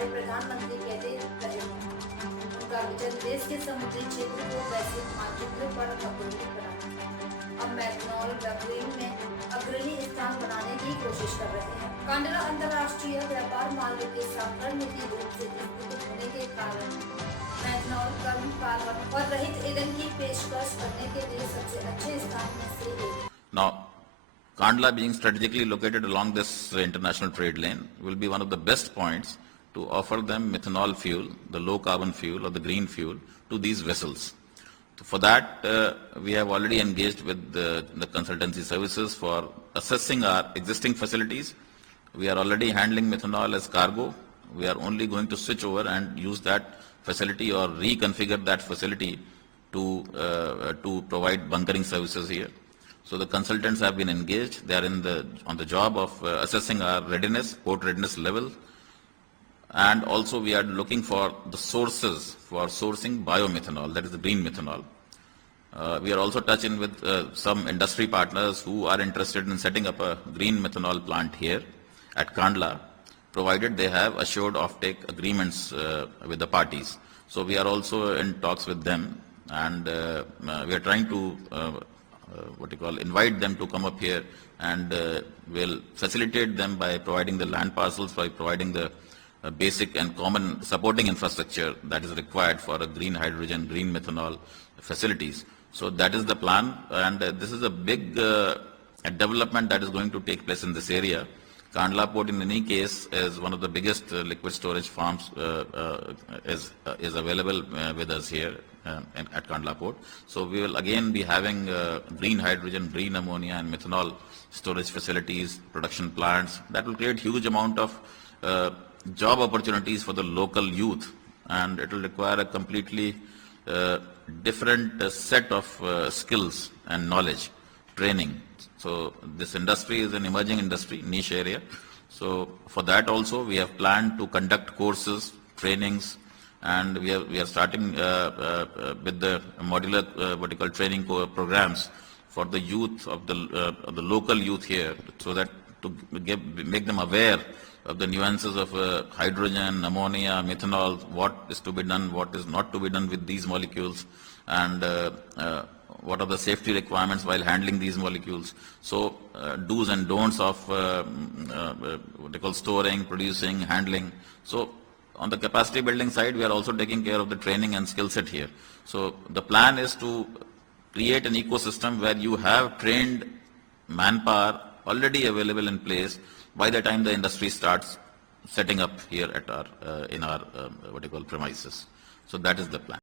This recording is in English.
हमारे प्रधानमंत्री कहते रहे हैं। उनका विजन देश के समुद्री क्षेत्र को वैश्विक मानचित्र पर अग्रणी बनाना। अब मैथनॉल व्यापार में अग्रणी स्थान बनाने की कोशिश कर रहे हैं। कांडला अंतर्राष्ट्रीय व्यापार मार्ग के साथ रणनीतिक रूप से विस्तृत होने के कारण मैथनॉल कम कार्बन और रहित ईंधन की पेशकश करने के लिए सबसे अच्छे स्थान में से एक। Now, Kandla being strategically located along this international trade lane will be one of the best points to offer them methanol fuel, the low carbon fuel or the green fuel to these vessels. So for that, we have already engaged with the consultancy services for assessing our existing facilities. We are already handling methanol as cargo. We are only going to switch over and use that facility or reconfigure that facility to provide bunkering services here. So the consultants have been engaged. They are on the job of assessing our readiness, port readiness level, and also we are looking for the sources for sourcing biomethanol, that is the green methanol. We are also touching with some industry partners who are interested in setting up a green methanol plant here at Kandla, provided they have assured offtake agreements with the parties. So we are also in talks with them, and we are trying to invite them to come up here, and we'll facilitate them by providing the land parcels, by providing the basic and common supporting infrastructure that is required for a green hydrogen, green methanol facilities. So that is the plan, and this is a big development that is going to take place in this area. Kandla Port, in any case, is one of the biggest liquid storage farms is available with us here at Kandla Port. So we will again be having green hydrogen, green ammonia and methanol storage facilities, production plants. That will create huge amount of job opportunities for the local youth, and it will require a completely different set of skills and knowledge, training. So this industry is an emerging industry, niche area. So for that also we have planned to conduct courses, trainings, and we are starting with the modular training programs for the youth of the local youth here, so that to make them aware of the nuances of hydrogen, ammonia, methanol, what is to be done, what is not to be done with these molecules, and what are the safety requirements while handling these molecules. So do's and don'ts of storing, producing, handling. So on the capacity building side, we are also taking care of the training and skill set here. So the plan is to create an ecosystem where you have trained manpower already available in place by the time the industry starts setting up here at our in our premises. So that is the plan.